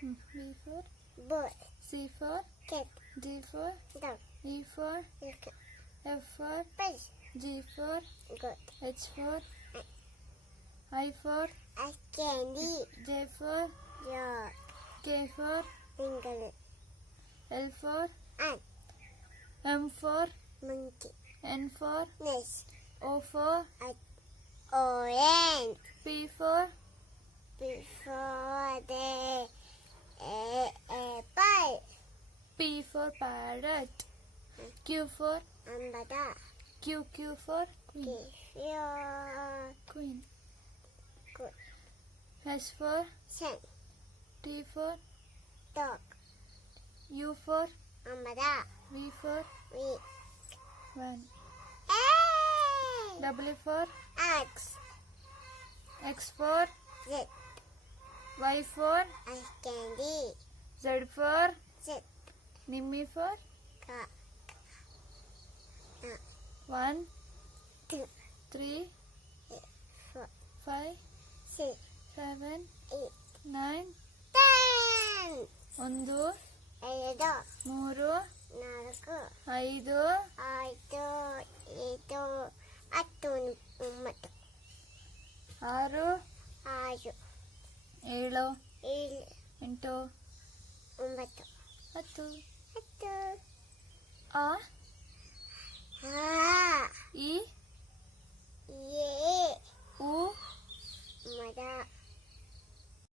B for boy. C for Cat. D for Dog. E for Look. F for Fish. G for Good. H for I for A candy. J for Dog. K for Finger. L for Ant. M for Monkey. N for Nest. O for Orange. P for Before the apple. P for parrot. Q for Umbrella. Q for queen. Give your Queen. good. S for Sun. T for Dog. U for Umbrella. V for We. one. Hey! W for X. X for Z. Y for A candy. Z for Z. Nimmi for Ka. 1 2. 3 4. 5 6. 7 8. 9 10. 1 2. 3 4. 5 5. 7. 8. 9. 6 6. 7 7. 8 9. 10 10. A Ah. I Yeah. U Mada.